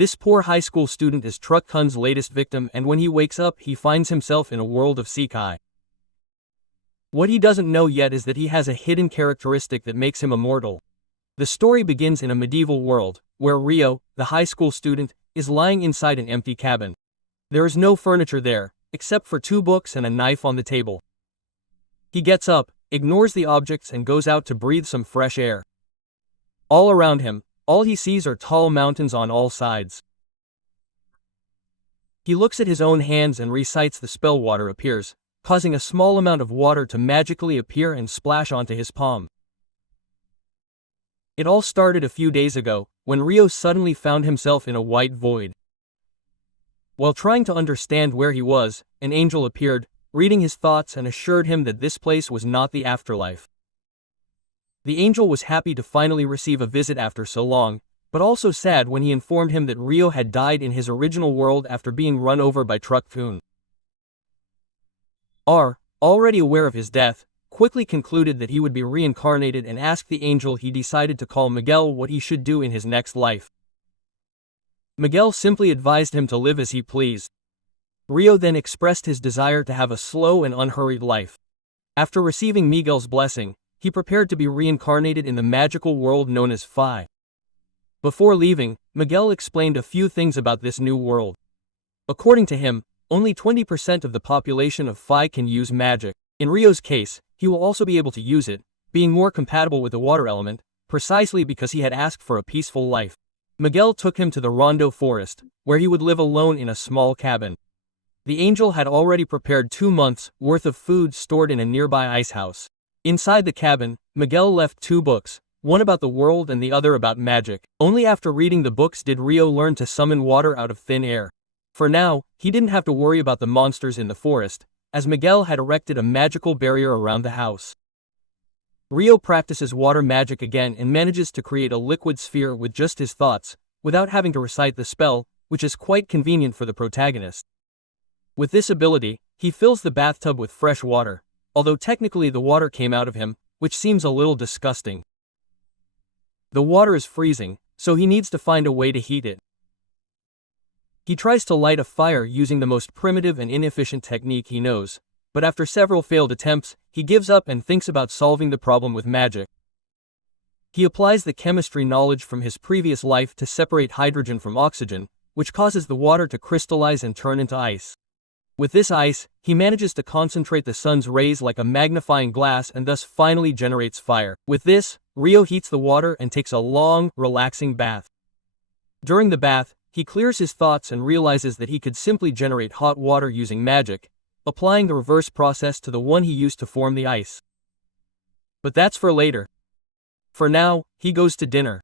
This poor high school student is Truck Kun's latest victim, and when he wakes up he finds himself in a world of isekai. What he doesn't know yet is that he has a hidden characteristic that makes him immortal. The story begins in a medieval world, where Ryo, the high school student, is lying inside an empty cabin. There is no furniture there, except for 2 books and a knife on the table. He gets up, ignores the objects and goes out to breathe some fresh air. All around him, all he sees are tall mountains on all sides. He looks at his own hands and recites the spell. Water appears, causing a small amount of water to magically appear and splash onto his palm. It all started a few days ago, when Ryo suddenly found himself in a white void. While trying to understand where he was, an angel appeared, reading his thoughts and assured him that this place was not the afterlife. The angel was happy to finally receive a visit after so long, but also sad when he informed him that Ryo had died in his original world after being run over by Truck Kun. Already aware of his death, quickly concluded that he would be reincarnated and asked the angel he decided to call Miguel what he should do in his next life. Miguel simply advised him to live as he pleased. Ryo then expressed his desire to have a slow and unhurried life. After receiving Miguel's blessing, he prepared to be reincarnated in the magical world known as Phi. Before leaving, Miguel explained a few things about this new world. According to him, only 20% of the population of Phi can use magic. In Ryo's case, he will also be able to use it, being more compatible with the water element, precisely because he had asked for a peaceful life. Miguel took him to the Rondo forest, where he would live alone in a small cabin. The angel had already prepared 2 months' worth of food stored in a nearby ice house. Inside the cabin, Miguel left 2 books, one about the world and the other about magic. Only after reading the books did Ryo learn to summon water out of thin air. For now, he didn't have to worry about the monsters in the forest, as Miguel had erected a magical barrier around the house. Ryo practices water magic again and manages to create a liquid sphere with just his thoughts, without having to recite the spell, which is quite convenient for the protagonist. With this ability, he fills the bathtub with fresh water, although technically the water came out of him, which seems a little disgusting. The water is freezing, so he needs to find a way to heat it. He tries to light a fire using the most primitive and inefficient technique he knows, but after several failed attempts, he gives up and thinks about solving the problem with magic. He applies the chemistry knowledge from his previous life to separate hydrogen from oxygen, which causes the water to crystallize and turn into ice. With this ice, he manages to concentrate the sun's rays like a magnifying glass and thus finally generates fire. With this, Ryo heats the water and takes a long, relaxing bath. During the bath, he clears his thoughts and realizes that he could simply generate hot water using magic, applying the reverse process to the one he used to form the ice. But that's for later. For now, he goes to dinner.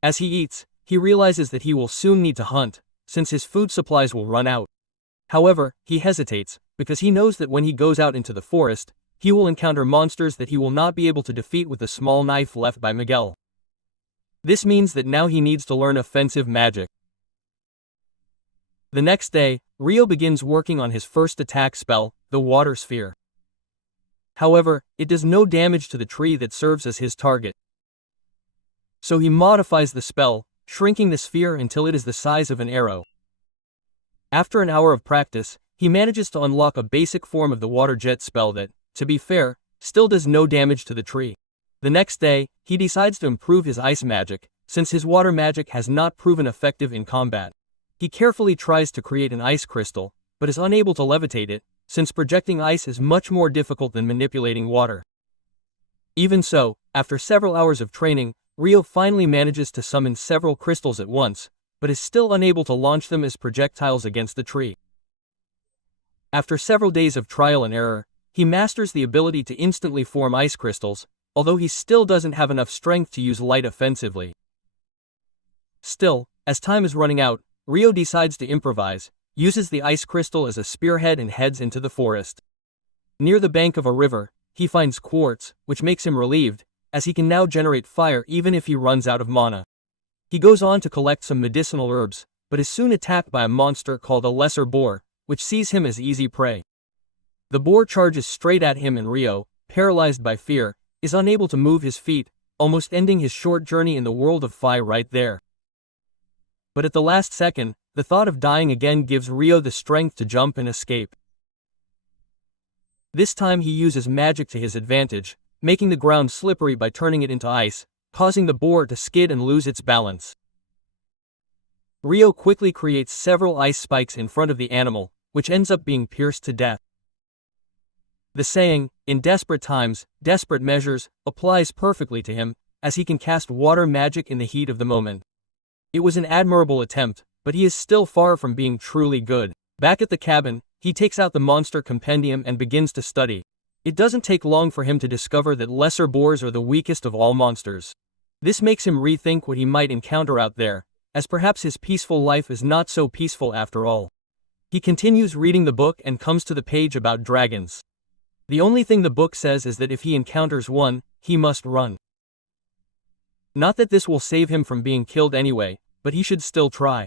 As he eats, he realizes that he will soon need to hunt, since his food supplies will run out. However, he hesitates, because he knows that when he goes out into the forest, he will encounter monsters that he will not be able to defeat with the small knife left by Miguel. This means that now he needs to learn offensive magic. The next day, Ryo begins working on his first attack spell, the Water Sphere. However, it does no damage to the tree that serves as his target. So he modifies the spell, shrinking the sphere until it is the size of an arrow. After an hour of practice, he manages to unlock a basic form of the water jet spell that, to be fair, still does no damage to the tree. The next day, he decides to improve his ice magic, since his water magic has not proven effective in combat. He carefully tries to create an ice crystal, but is unable to levitate it, since projecting ice is much more difficult than manipulating water. Even so, after several hours of training, Ryo finally manages to summon several crystals at once, but is still unable to launch them as projectiles against the tree. After several days of trial and error, he masters the ability to instantly form ice crystals, although he still doesn't have enough strength to use light offensively. Still, as time is running out, Ryo decides to improvise, uses the ice crystal as a spearhead and heads into the forest. Near the bank of a river, he finds quartz, which makes him relieved, as he can now generate fire even if he runs out of mana. He goes on to collect some medicinal herbs, but is soon attacked by a monster called a lesser boar, which sees him as easy prey. The boar charges straight at him and Ryo, paralyzed by fear, is unable to move his feet, almost ending his short journey in the world of Phi right there. But at the last second, the thought of dying again gives Ryo the strength to jump and escape. This time he uses magic to his advantage, making the ground slippery by turning it into ice, causing the boar to skid and lose its balance. Ryo quickly creates several ice spikes in front of the animal, which ends up being pierced to death. The saying, "in desperate times, desperate measures," applies perfectly to him, as he can cast water magic in the heat of the moment. It was an admirable attempt, but he is still far from being truly good. Back at the cabin, he takes out the monster compendium and begins to study. It doesn't take long for him to discover that lesser boars are the weakest of all monsters. This makes him rethink what he might encounter out there, as perhaps his peaceful life is not so peaceful after all. He continues reading the book and comes to the page about dragons. The only thing the book says is that if he encounters one, he must run. Not that this will save him from being killed anyway, but he should still try.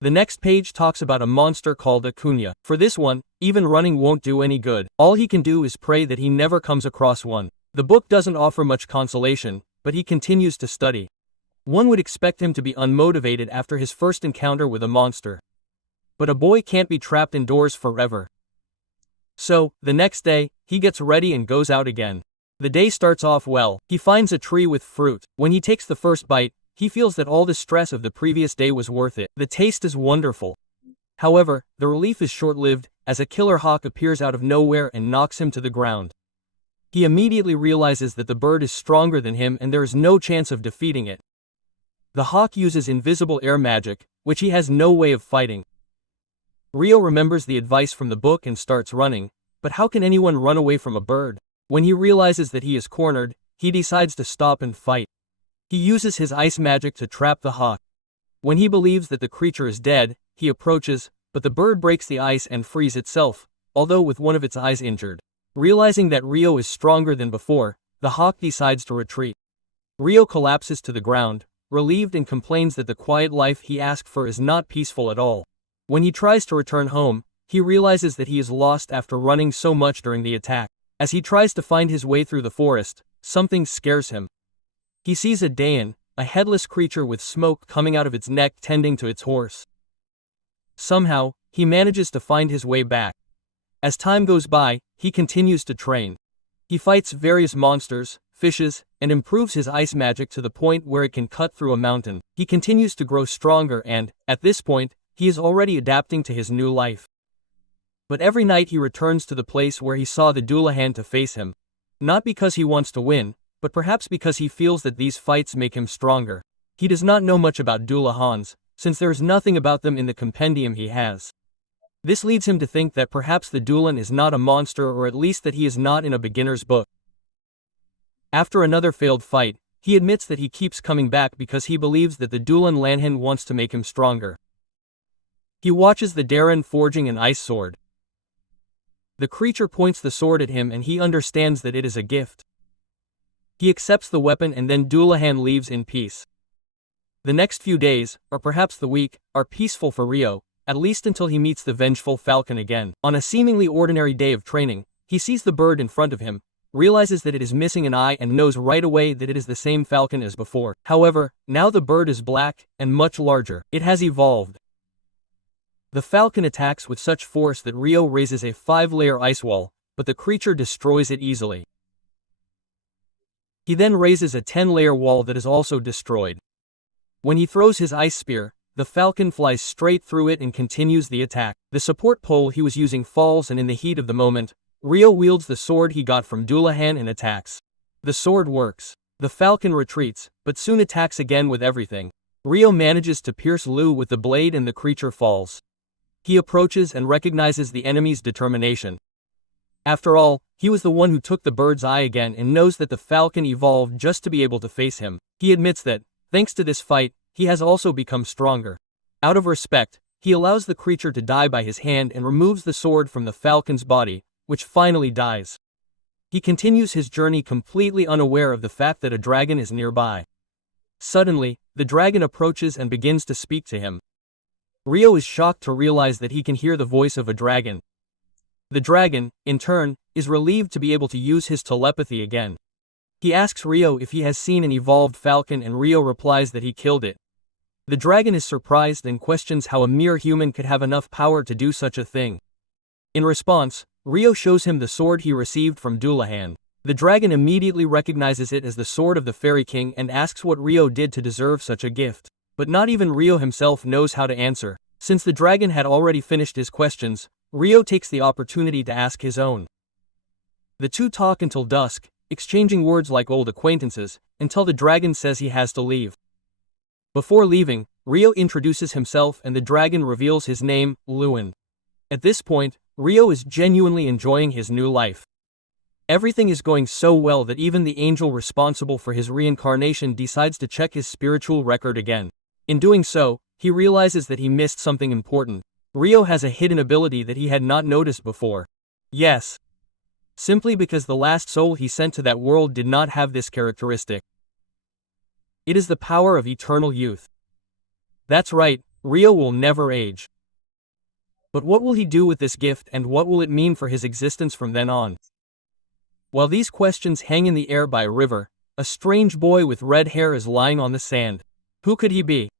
The next page talks about a monster called a kunya. For this one, even running won't do any good. All he can do is pray that he never comes across one. The book doesn't offer much consolation, but he continues to study. One would expect him to be unmotivated after his first encounter with a monster. But a boy can't be trapped indoors forever. So, the next day, he gets ready and goes out again. The day starts off well. He finds a tree with fruit. When he takes the first bite, he feels that all the stress of the previous day was worth it. The taste is wonderful. However, the relief is short-lived, as a killer hawk appears out of nowhere and knocks him to the ground. He immediately realizes that the bird is stronger than him and there is no chance of defeating it. The hawk uses invisible air magic, which he has no way of fighting. Ryo remembers the advice from the book and starts running, but how can anyone run away from a bird? When he realizes that he is cornered, he decides to stop and fight. He uses his ice magic to trap the hawk. When he believes that the creature is dead, he approaches, but the bird breaks the ice and frees itself, although with one of its eyes injured. Realizing that Ryo is stronger than before, the hawk decides to retreat. Ryo collapses to the ground, relieved, and complains that the quiet life he asked for is not peaceful at all. When he tries to return home, he realizes that he is lost after running so much during the attack. As he tries to find his way through the forest, something scares him. He sees a Dayan, a headless creature with smoke coming out of its neck tending to its horse. Somehow, he manages to find his way back. As time goes by, he continues to train. He fights various monsters, fishes, and improves his ice magic to the point where it can cut through a mountain. He continues to grow stronger and, at this point, he is already adapting to his new life. But every night he returns to the place where he saw the Dullahan to face him. Not because he wants to win, but perhaps because he feels that these fights make him stronger. He does not know much about Dullahans, since there is nothing about them in the compendium he has. This leads him to think that perhaps the Dullan is not a monster, or at least that he is not in a beginner's book. After another failed fight, he admits that he keeps coming back because he believes that the Dullan Lanhan wants to make him stronger. He watches the Darren forging an ice sword. The creature points the sword at him and he understands that it is a gift. He accepts the weapon and then Dullahan leaves in peace. The next few days, or perhaps the week, are peaceful for Ryo, at least until he meets the vengeful falcon again. On a seemingly ordinary day of training, he sees the bird in front of him, realizes that it is missing an eye and knows right away that it is the same falcon as before. However, now the bird is black and much larger. It has evolved. The falcon attacks with such force that Ryo raises a 5-layer ice wall, but the creature destroys it easily. He then raises a 10-layer wall that is also destroyed. When he throws his ice spear, the falcon flies straight through it and continues the attack. The support pole he was using falls, and in the heat of the moment, Ryo wields the sword he got from Dullahan and attacks. The sword works. The falcon retreats, but soon attacks again with everything. Ryo manages to pierce Lu with the blade and the creature falls. He approaches and recognizes the enemy's determination. After all, he was the one who took the bird's eye again and knows that the falcon evolved just to be able to face him. He admits that, thanks to this fight, he has also become stronger. Out of respect, he allows the creature to die by his hand and removes the sword from the falcon's body, which finally dies. He continues his journey completely unaware of the fact that a dragon is nearby. Suddenly, the dragon approaches and begins to speak to him. Ryo is shocked to realize that he can hear the voice of a dragon. The dragon, in turn, is relieved to be able to use his telepathy again. He asks Ryo if he has seen an evolved falcon and Ryo replies that he killed it. The dragon is surprised and questions how a mere human could have enough power to do such a thing. In response, Rio shows him the sword he received from Dullahan. The dragon immediately recognizes it as the sword of the Fairy King and asks what Rio did to deserve such a gift. But not even Rio himself knows how to answer. Since the dragon had already finished his questions, Rio takes the opportunity to ask his own. The two talk until dusk, exchanging words like old acquaintances, until the dragon says he has to leave. Before leaving, Rio introduces himself and the dragon reveals his name, Lewin. At this point, Rio is genuinely enjoying his new life. Everything is going so well that even the angel responsible for his reincarnation decides to check his spiritual record again. In doing so, he realizes that he missed something important. Rio has a hidden ability that he had not noticed before. Yes. Simply because the last soul he sent to that world did not have this characteristic. It is the power of eternal youth. That's right, Rio will never age. But what will he do with this gift and what will it mean for his existence from then on? While these questions hang in the air by a river, a strange boy with red hair is lying on the sand. Who could he be?